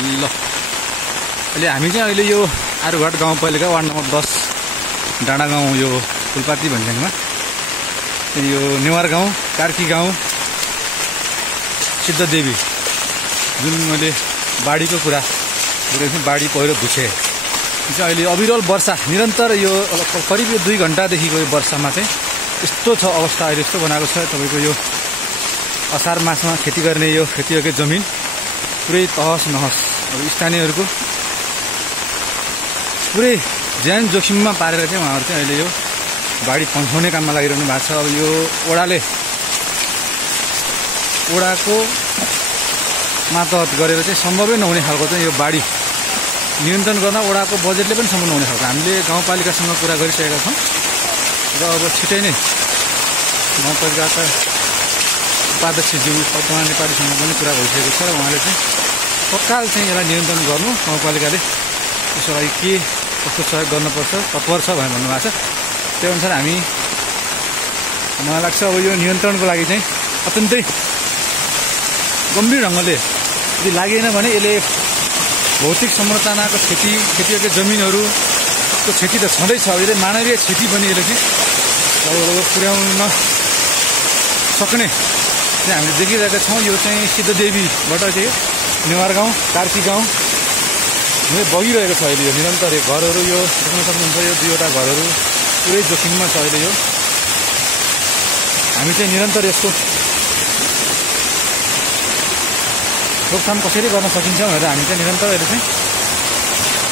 ल अहिले हामी चाहिँ अहिले यो आरुघाट गाउँपालिका वार्ड नम्बर 10 डाँडा गाउँ यो फुलपाती भन्ज्याङमा यो नेवार गाउँ कार्की गाउँ सिद्धदेवी जुन मैले बाढीको कुरा गरेको थिएँ, बाढी पहिरो घुसे चाहिँ अहिले अविरल वर्षा निरन्तर यो करिब यो 2 घण्टादेखिको यो वर्षामा चाहिँ यस्तो छ अवस्था। अहिले यस्तो बनाएको छ तपाईँको यो असार मासमा खेती गर्ने यो खेतीयोग्य जमिन पुरै तहस नहस। अब स्थानीयहरूको पुरै ज्यान जोखिममा पारेर चाहिँ उहाँहरू चाहिँ अहिले यो बाढी पन्साउने काममा लागिरहनु भएको छ। अब यो ओडाको मातहत गरेर चाहिँ सम्भवै नहुने खालको चाहिँ यो बाढी नियन्त्रण गर्न ओडाको बजेटले पनि सम्भव नहुने खालको हामीले गाउँपालिकासँग कुरा गरिसकेका छौँ र अब छिटै नै गाउँपालिकाका उपाध्यक्षज्यू पद्मा नेपालीसँग पनि कुरा भइसकेको छ र उहाँले चाहिँ तत्काल चाहिँ यसलाई नियन्त्रण गर्नु गाउँपालिकाले त्यसको लागि के कस्तो सहयोग गर्नुपर्छ तत्पर छ भनेर भन्नुभएको छ। त्यही अनुसार हामी मलाई लाग्छ अब यो नियन्त्रणको लागि चाहिँ अत्यन्तै गम्भीर ढङ्गले यदि लागेन भने यसले भौतिक संरचनाको खेतीयोग्य जमिनहरूको क्षति त छँदैछ, यसले मानवीय क्षति पनि यसले चाहिँ अब पुर्याउन सक्ने चाहिँ हामीले देखिरहेका छौँ। यो चाहिँ सिद्धदेवीबाट चाहिँ नेवार गाउँ कार्की गाउँ बगिरहेको छ अहिले यो निरन्तर घरहरू यो देख्न सक्नुहुन्छ। यो 2वटा घरहरू पुरै जोखिममा छ अहिले यो। हामी चाहिँ निरन्तर यसको रोकथाम कसरी गर्न सकिन्छ भनेर हामी चाहिँ निरन्तर अहिले चाहिँ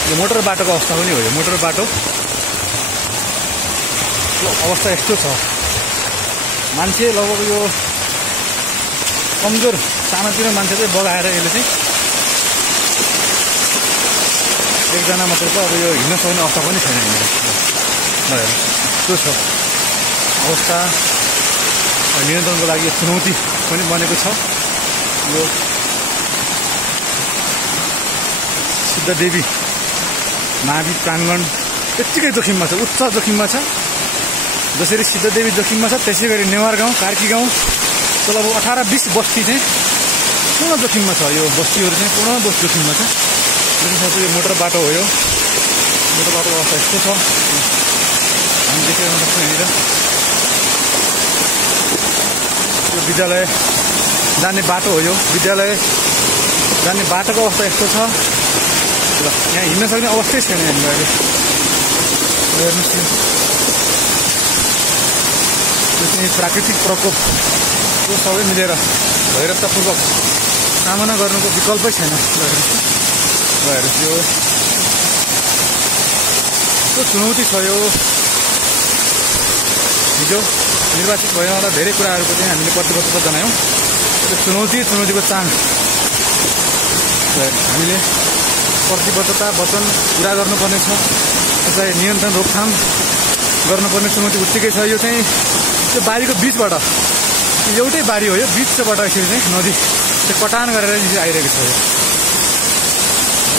यो मोटर बाटोको अवस्था पनि हो। यो मोटर बाटो अवस्था यस्तो छ, मान्छे लगभग यो कमजोर सानोतिनो मान्छे चाहिँ बगाएर यसले चाहिँ एकजना मात्रै छ। अब यो हिँड्न सक्ने अवस्था पनि छैन यहाँनिर। त्यो छ अवस्था। नियन्त्रणको लागि यो चुनौती पनि बनेको छ। यो सिद्धदेवी महावीर प्राङ्गण त्यत्तिकै जोखिममा छ, उच्च जोखिममा छ। जसरी सिद्धदेवी जोखिममा छ त्यसै गरी नेवार गाउँ कार्की गाउँ लगभग 18-20 बस्ती चाहिँ पूर्ण जोखिममा छ। यो बस्तीहरू चाहिँ पूर्ण जोखिममा छ। यो मोटर बाटो हो। यो मोटर बाटोको अवस्था यस्तो छ, हामी देखिरहन सक्छौँ यहाँनिर। यो विद्यालय जाने बाटो हो। यो विद्यालय जाने बाटोको अवस्था यस्तो छ। ल यहाँ हिँड्न सक्ने अवस्थै छैन यहाँनिर अहिले। हेर्नुहोस् यो चाहिँ प्राकृतिक प्रकोप यो सबै मिलेर भैरवतापूर्वक सामना गर्नुको विकल्पै छैन। हेर्नुहोस् यो यस्तो चुनौती छ। यो हिजो निर्वाचित भएमा धेरै कुराहरूको चाहिँ हामीले प्रतिबद्धता जनायौँ। त्यो चुनौतीको चाङ हामीले प्रतिबद्धता वचन पुरा गर्नुपर्ने छ। त्यसलाई नियन्त्रण रोकथाम गर्नुपर्ने चुनौती उत्तिकै छ। यो चाहिँ त्यो बारीको बिचबाट एउटै बारी हो। यो बिचबाट यसरी चाहिँ नदी त्यो कटान गरेर आइरहेको छ।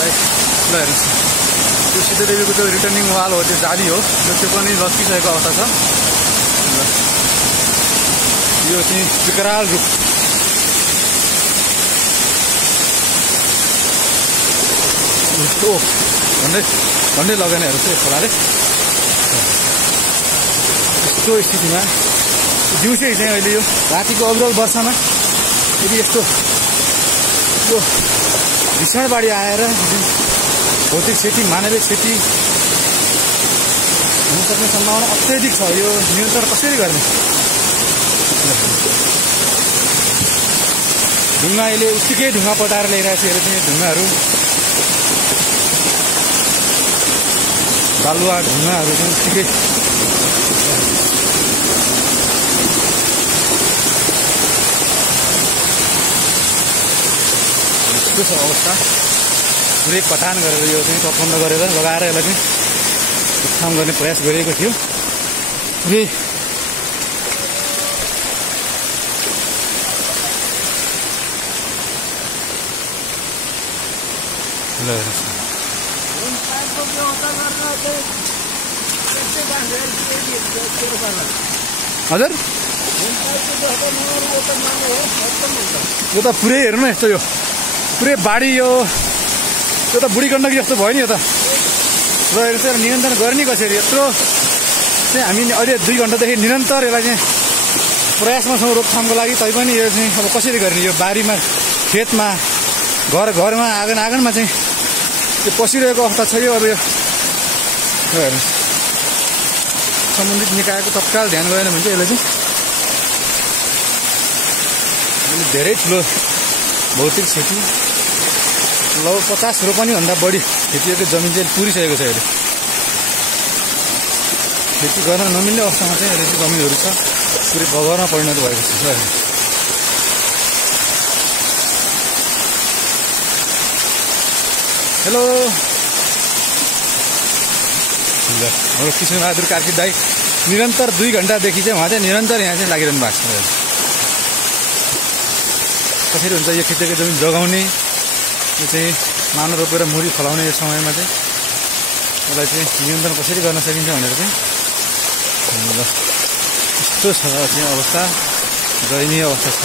ल हेर्नुहोस् त्यो सिद्धदेवीको त्यो रिटर्निङ वाल हो, त्यो जाली हो, त्यो पनि लस्किसकेको अवस्था छ। यो चाहिँ विकराल रूप भन्दै लगेन। हेर्नुहोस् यो खोलाले यस्तो स्थितिमा दिउँसै चाहिँ अहिले यो रातिको अविरल वर्षामा यदि यस्तो यो भीषण बाढी आएर भौतिक क्षति मानवीय क्षति हुन सक्ने सम्भावना अत्यधिक छ। यो नियन्त्रण कसरी गर्ने? ढुङ्गा अहिले उत्तिकै ढुङ्गा पटाएर ल्याइरहेको छ। हेरेर चाहिँ ढुङ्गाहरू बालुवा ढुङ्गाहरू चाहिँ उत्तिकै यस्तो छ अवस्था। पुरै कटान गरेर यो चाहिँ तटबन्ध गरेर लगाएर यसलाई चाहिँ रोकथाम गर्ने प्रयास गरिएको थियो। पुरै हजुर यो त पुरै हेर्नु न यस्तो यो पुरै बाढी यो त्यो त बुढी गण्डकी जस्तो भयो नि यो त रहेको चाहिँ नियन्त्रण गर्ने कसरी यत्रो चाहिँ हामी अहिले 2 घण्टादेखि निरन्तर यसलाई चाहिँ प्रयासमा छौँ रोकथामको लागि तैपनि यो चाहिँ अब कसरी गर्ने यो बारीमा खेतमा घरमा आँगनमा चाहिँ त्यो पसिरहेको अवस्था छ यो अब यो हेर्नुहोस् सम्बन्धित निकायको तत्काल ध्यान गएन भने चाहिँ यसलाई चाहिँ धेरै ठुलो भौतिक क्षति लगभग 50 रोपनीभन्दा बढी खेतीको जमिन चाहिँ पुरिसकेको छ अहिले खेती गर्न नमिल्ने अवस्थामा चाहिँ अहिले चाहिँ जमिनहरू छ पुरै बगरमा परिणत भएको छ हेलो हाम्रो कृष्णबहादुर कार्की दाई निरन्तर 2 घण्टादेखि चाहिँ उहाँ चाहिँ निरन्तर यहाँ चाहिँ लागिरहनु भएको छ कसरी हुन्छ यो खेतीको जमिन जोगाउने यो चाहिँ मानव रोपेर मुरी फलाउने यो समयमा चाहिँ यसलाई चाहिँ नियन्त्रण कसरी गर्न सकिन्छ भनेर चाहिँ यस्तो छ चाहिँ अवस्था दयनीय अवस्था छ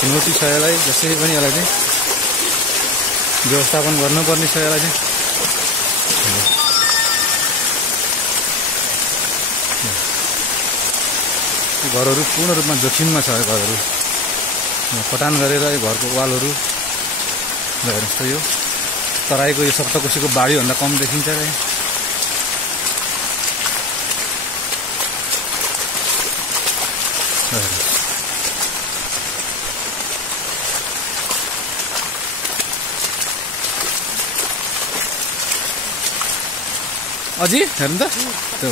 चुनौती छ यसलाई जसरी पनि यसलाई चाहिँ व्यवस्थापन गर्नुपर्ने छ यसलाई चाहिँ घरहरू पूर्ण रूपमा जोखिममा छ घरहरू कटान गरेर यो घरको वालहरू हेर्नुहोस् त यो तराईको यो सप्तकोशीको बाढीभन्दा कम देखिन्छ र अझै हेर्नु त त्यो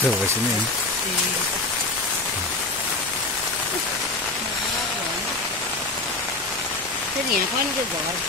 त्यो भएपछि नि यहाँ पनि त्यो घर छ